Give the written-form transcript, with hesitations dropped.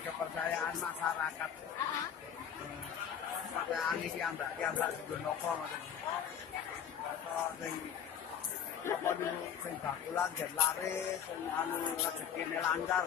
kepercayaan masyarakat. Kepercayaan iki ambak sebelum nopo ngoten. Atau sing apa niku sing bakulan jan laris, sing anu rezekine lancar.